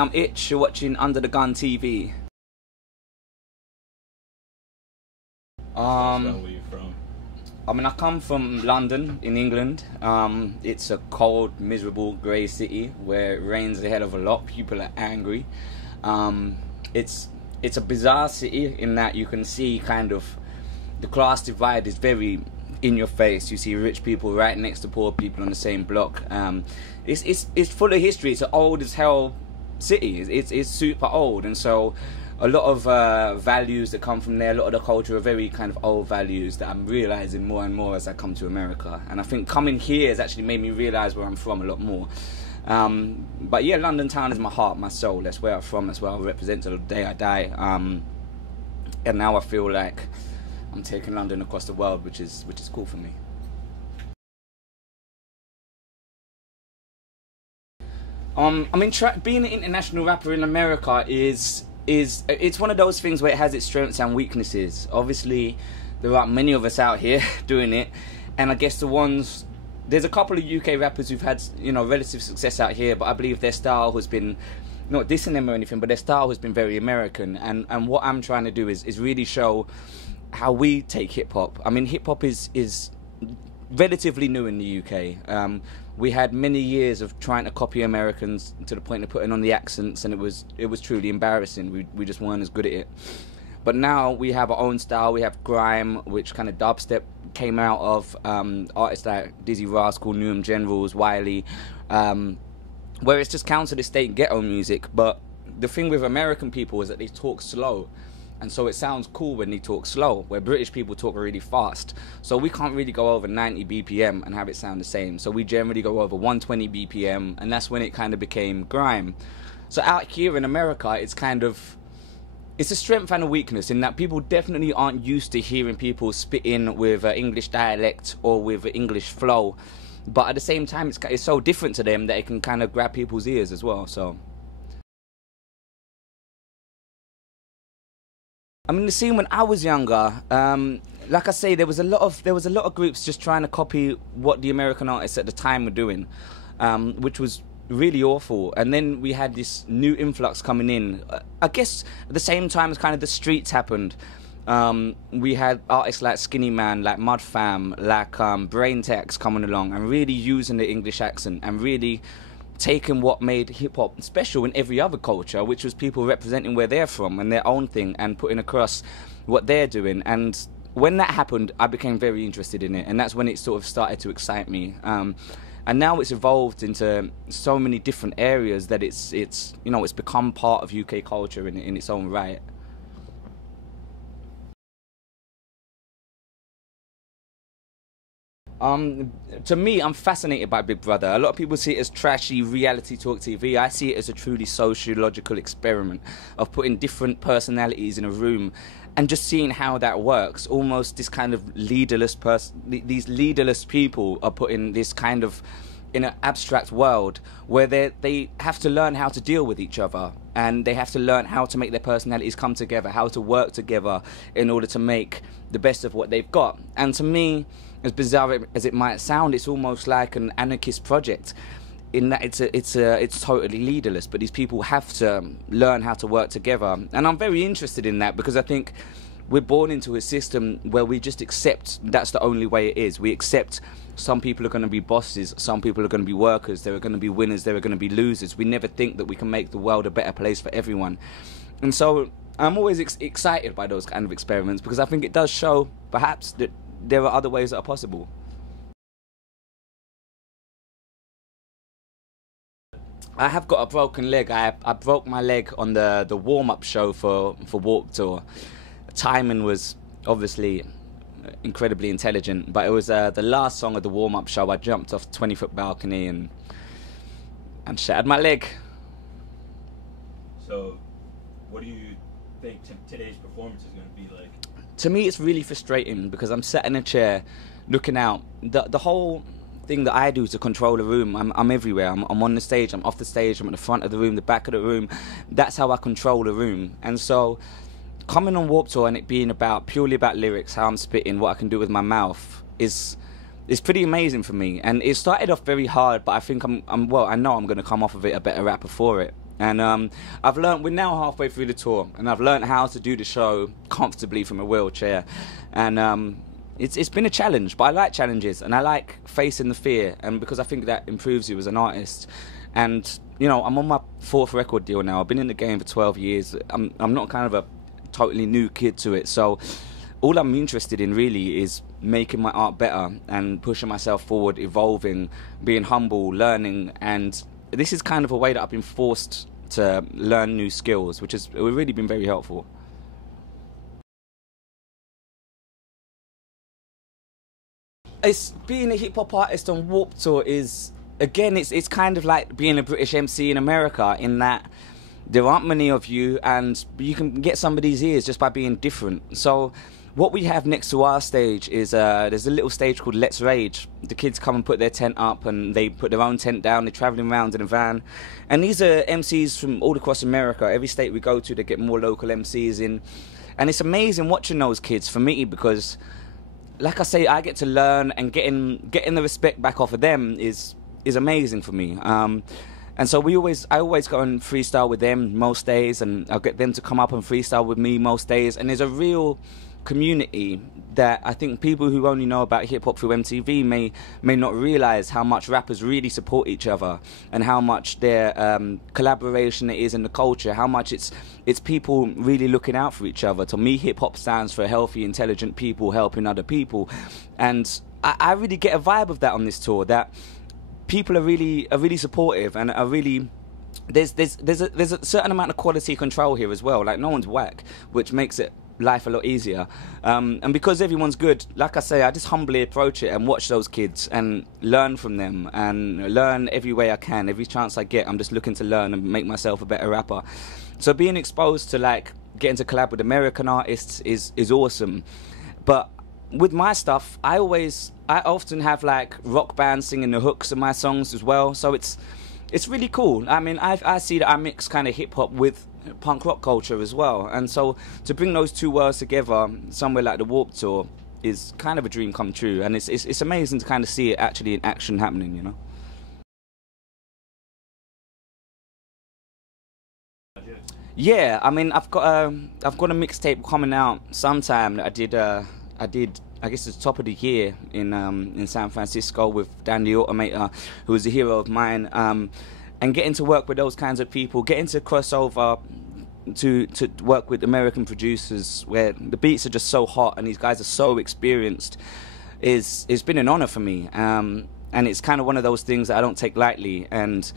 I'm Itch, you're watching Under the Gun TV. Where are you from? I mean, I come from London, in England. It's a cold, miserable, grey city where it rains a hell of a lot. People are angry. It's a bizarre city in that you can see kind of the class divide is very in your face. You see rich people right next to poor people on the same block. It's full of history. It's an old as hell city. It's super old, and so a lot of values that come from there, a lot of the culture are very kind of old values that I'm realising more and more as I come to America. And I think coming here has actually made me realise where I'm from a lot more. But yeah, London town is my heart, my soul. That's where I'm from. That's where I represent till the day I die. And now I feel like I'm taking London across the world, which is cool for me. I mean, being an international rapper in America it's one of those things where it has its strengths and weaknesses. Obviously, there are many of us out here doing it, and I guess there's a couple of UK rappers who've had, you know, relative success out here, but I believe their style has been, not dissing them or anything, but their style has been very American. And what I'm trying to do is really show how we take hip hop. I mean, hip hop is relatively new in the UK. We had many years of trying to copy Americans to the point of putting on the accents, and it was truly embarrassing. We just weren't as good at it. But now we have our own style. We have grime, which kind of dubstep came out of artists like Dizzy Rascal, Newham Generals, Wiley, where it's just counter the state ghetto music. But the thing with American people is that they talk slow, and so it sounds cool when they talk slow, where British people talk really fast. So we can't really go over 90 BPM and have it sound the same. So we generally go over 120 BPM, and that's when it kind of became grime. So out here in America, it's a strength and a weakness in that people definitely aren't used to hearing people spit in with English dialect or with English flow. But at the same time, it's so different to them that it can kind of grab people's ears as well. So I mean, the scene when I was younger, like I say, there was a lot of groups just trying to copy what the American artists at the time were doing, which was really awful. And then we had this new influx coming in. I guess at the same time as kind of the streets happened, we had artists like Skinny Man, like Mud Fam, like Brain Tex coming along and really using the English accent and really taking what made hip-hop special in every other culture, which was people representing where they're from and their own thing and putting across what they're doing. And when that happened, I became very interested in it, and that's when it sort of started to excite me. And now it's evolved into so many different areas that it's you know, it's become part of UK culture in its own right. To me, I'm fascinated by Big Brother. A lot of people see it as trashy reality talk TV. I see it as a truly sociological experiment of putting different personalities in a room and just seeing how that works. Almost this kind of leaderless these leaderless people are put in this kind of, in an abstract world where they have to learn how to deal with each other, and they have to learn how to make their personalities come together, how to work together in order to make the best of what they've got. And to me, as bizarre as it might sound, it's almost like an anarchist project in that it's totally leaderless, but these people have to learn how to work together. And I'm very interested in that because I think we're born into a system where we just accept that's the only way it is. We accept some people are going to be bosses, some people are going to be workers, there are going to be winners, there are going to be losers. We never think that we can make the world a better place for everyone. And so I'm always excited by those kind of experiments because I think it does show perhaps that there are other ways that are possible. I have got a broken leg. I broke my leg on the warm-up show for Warped Tour. Timing was obviously incredibly intelligent, but it was the last song of the warm-up show. I jumped off a 20-foot balcony and shattered my leg. So, what do you think today's performance is going to be like? To me, it's really frustrating because I'm sat in a chair looking out. The whole thing that I do to control the room, I'm everywhere. I'm on the stage, I'm off the stage, I'm at the front of the room, the back of the room. That's how I control the room. And so coming on Warped Tour and it being purely about lyrics, how I'm spitting, what I can do with my mouth is pretty amazing for me. And it started off very hard, but I think I know I'm going to come off of it a better rapper for it. And I've learned, we're now halfway through the tour, and I've learned how to do the show comfortably from a wheelchair. And it's been a challenge, but I like challenges, and I like facing the fear, and because I think that improves you as an artist. And you know, I'm on my 4th record deal now. I've been in the game for 12 years. I'm not kind of a totally new kid to it, so all I'm interested in really is making my art better and pushing myself forward, evolving, being humble, learning. And this is kind of a way that I've been forced to learn new skills, which has really been very helpful. It's being a hip-hop artist on Warped Tour is, again, it's kind of like being a British MC in America, in that there aren't many of you, and you can get somebody's ears just by being different. So what we have next to our stage is there's a little stage called Let's Rage. The kids come and put their tent up, and they put their own tent down. They're traveling around in a van, and these are MCs from all across America. Every state we go to, they get more local MCs in, and it's amazing watching those kids for me, because like I say, I get to learn, and getting the respect back off of them is amazing for me. And so I always go and freestyle with them most days, and I'll get them to come up and freestyle with me most days. And there's a real community that I think people who only know about hip-hop through MTV may not realize how much rappers really support each other, and how much their collaboration it is in the culture, how much it's people really looking out for each other. To me, hip-hop stands for healthy, intelligent people helping other people, and I really get a vibe of that on this tour, that people are really supportive, and are really, there's a certain amount of quality control here as well. Like, no one's whack, which makes it life a lot easier. And because everyone's good, like I say, I just humbly approach it and watch those kids and learn from them, and learn every way I can. Every chance I get, I'm just looking to learn and make myself a better rapper. So being exposed to, like, getting to collab with American artists is awesome. But with my stuff, I often have like rock bands singing the hooks of my songs as well, so it's really cool. I mean, I see that I mix kind of hip hop with punk rock culture as well, and so to bring those two worlds together somewhere like the Warped Tour is kind of a dream come true, and it's amazing to kind of see it actually in action happening, you know. Yeah, I mean, I've got a mixtape coming out sometime that I did, I guess, at the top of the year in San Francisco with Dan the Automator, who was a hero of mine, and getting to work with those kinds of people, getting to cross over to work with American producers where the beats are just so hot and these guys are so experienced, it's been an honor for me, and it's kind of one of those things that I don't take lightly, and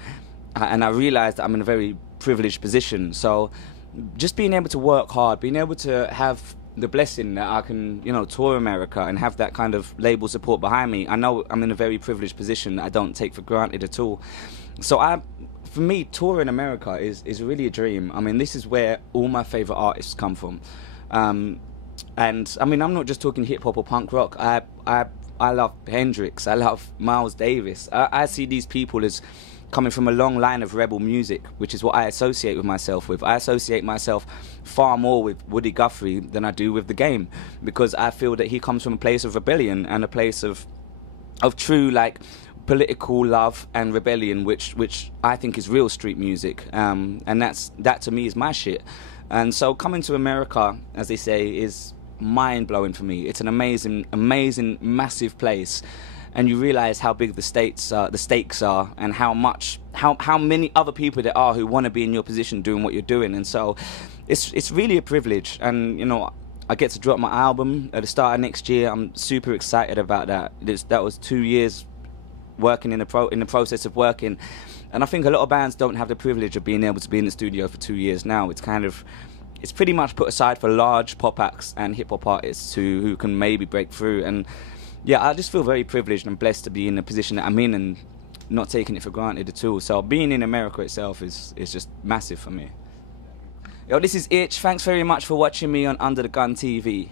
I realize that I'm in a very privileged position. So just being able to work hard, being able to have the blessing that I can, you know, tour America and have that kind of label support behind me, I know I'm in a very privileged position that I don't take for granted at all. So for me, touring America is really a dream. I mean, this is where all my favorite artists come from, and I mean, I'm not just talking hip hop or punk rock. I love Hendrix, I love Miles Davis. I see these people as coming from a long line of rebel music, which is what I associate with myself with. I associate myself far more with Woody Guthrie than I do with The Game, because I feel that he comes from a place of rebellion and a place of true, like, political love and rebellion, which I think is real street music, and that to me is my shit. And so coming to America, as they say, is mind-blowing for me. It's an amazing, massive place, and you realize how big the stakes are, and how many other people there are who want to be in your position doing what you're doing. And so it's really a privilege. And you know, I get to drop my album at the start of next year. I'm super excited about that. That was 2 years working in the process of working, and I think a lot of bands don't have the privilege of being able to be in the studio for 2 years now. It's pretty much put aside for large pop acts and hip hop artists who can maybe break through. And yeah, I just feel very privileged and blessed to be in the position that I'm in, and not taking it for granted at all. So being in America itself is just massive for me. Yo, this is Itch. Thanks very much for watching me on Under the Gun TV.